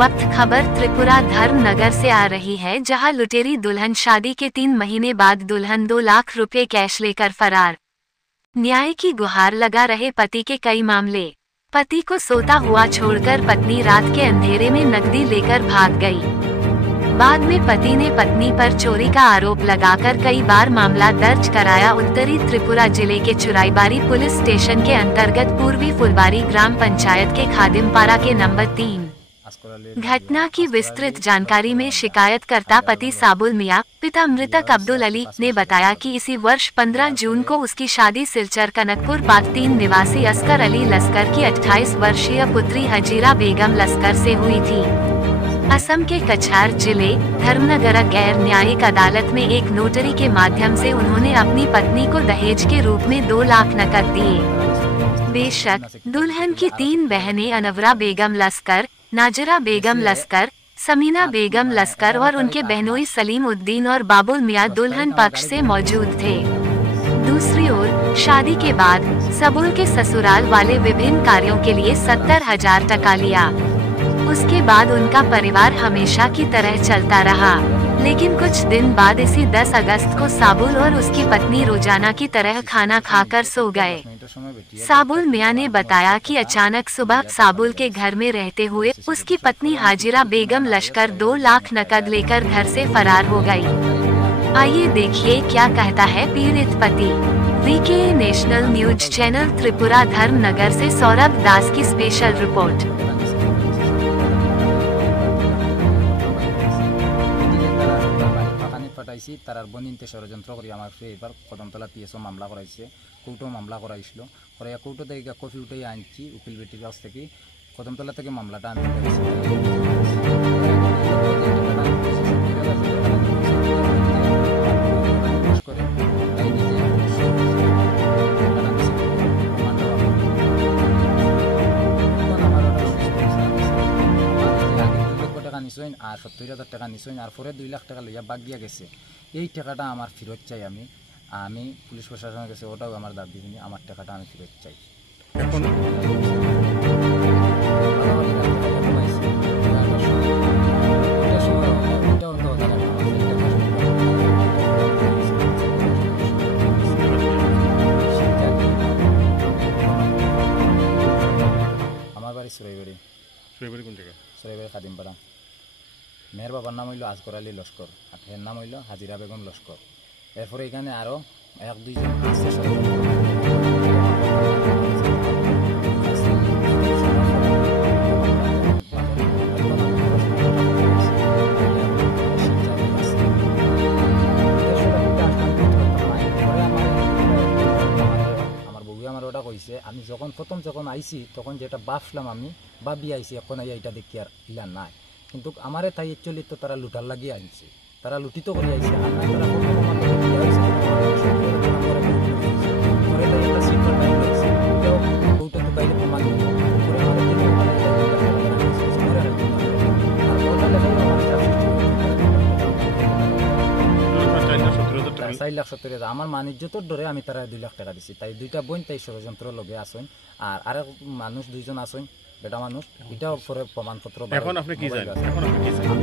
वक्त खबर त्रिपुरा धर्मनगर से आ रही है, जहां लुटेरी दुल्हन शादी के 3 महीने बाद दुल्हन 2 लाख रुपए कैश लेकर फरार। न्याय की गुहार लगा रहे पति के कई मामले। पति को सोता हुआ छोड़कर पत्नी रात के अंधेरे में नकदी लेकर भाग गई। बाद में पति ने पत्नी पर चोरी का आरोप लगाकर कई बार मामला दर्ज कराया। उत्तरी त्रिपुरा जिले के चुराईबारी पुलिस स्टेशन के अंतर्गत पूर्वी फुलबारी ग्राम पंचायत के खादिमपारा के नंबर 3 घटना की विस्तृत जानकारी में शिकायतकर्ता पति साबुल मियां, पिता मृतक अब्दुल अली, ने बताया कि इसी वर्ष 15 जून को उसकी शादी सिलचर कनकपुर पात 3 निवासी अस्कर अली लस्कर की 28 वर्षीय पुत्री हजीरा बेगम लस्कर से हुई थी। असम के कछार जिले धर्मनगर गैर न्यायिक अदालत में एक नोटरी के माध्यम से उन्होंने अपनी पत्नी को दहेज के रूप में 2 लाख नकद दिए। बेशक दुल्हन की 3 बहनें अनवरा बेगम लस्कर, नाजरा बेगम लस्कर, समीना बेगम लस्कर और उनके बहनोई सलीम उद्दीन और बाबुल मियां दुल्हन पक्ष से मौजूद थे। दूसरी ओर शादी के बाद सबुल के ससुराल वाले विभिन्न कार्यों के लिए 70,000 टका लिया। उसके बाद उनका परिवार हमेशा की तरह चलता रहा, लेकिन कुछ दिन बाद इसी 10 अगस्त को साबुल और उसकी पत्नी रोजाना की तरह खाना खाकर सो गए। साबुल मियां ने बताया कि अचानक सुबह साबुल के घर में रहते हुए उसकी पत्नी हाजिरा बेगम लश्कर 2 लाख नकद लेकर घर से फरार हो गई। आइए देखिए क्या कहता है पीड़ित पति। V K national news channel Tripura Dharmanagar से सौरभ दास की स्पेशल रिपोर्ट। তারার বনিনতে ষড়যন্ত্র করে আমার এবার কদমতলা পিএসও মামলা করাইছে, কোর্টও মামলা করাইছিল। পরে কোর্টও থেকে কপি উঠেই আনছি উকিল বেটির কাছ থেকে। কদমতলা থেকে মামলাটা আমি নিশ্চয় আর 70,000 টাকা নিশ্চয় আর পরে 2 লাখ টাকা লইয়া বাগিয়া গেছে। এই টাকাটা আমার ফেরত চাই। আমি পুলিশ প্রশাসনের কাছে ওটাও আমার দাবি, আমার টাকাটা আমি ফেরত চাই। এখন আমার বাড়ি সুরাইবাড়ি। সুরাইবাড়ি কোন জায়গা? সুরাইবাড়ি খাদিমপাড়া। মেয়ের বাবার নাম হইল আসগর আলী লস্কর, আর এর নাম হইল হাজিরা বেগম লস্কর। এরপরে এখানে আরো 1-2 জন আছে। আমার বউ আমার ওটা কইছে, আমি যখন আইছি তখন যেটা ভাবছিলাম আমি ভাবি আইছি, এখন এটা দেখি আর ইলা নাই। কিন্তু আমারে তাই একচুয়ালি তো তারা লুটার লাগিয়ে আনছে, তারা লুটিত করে আইছে। আমার মানিজ্যতর ডরে আমি তারা 2 লাখ টাকা দিছি। তাই 2টা বোন তাই ষড়যন্ত্র লগে আসেন, আর আরেক মানুষ 2 জন আসেন বেটা মানুষ। এটাও পরে প্রমাণপত্র। এখন আপনি কি জানেন? এখন আপনি কি জানেন?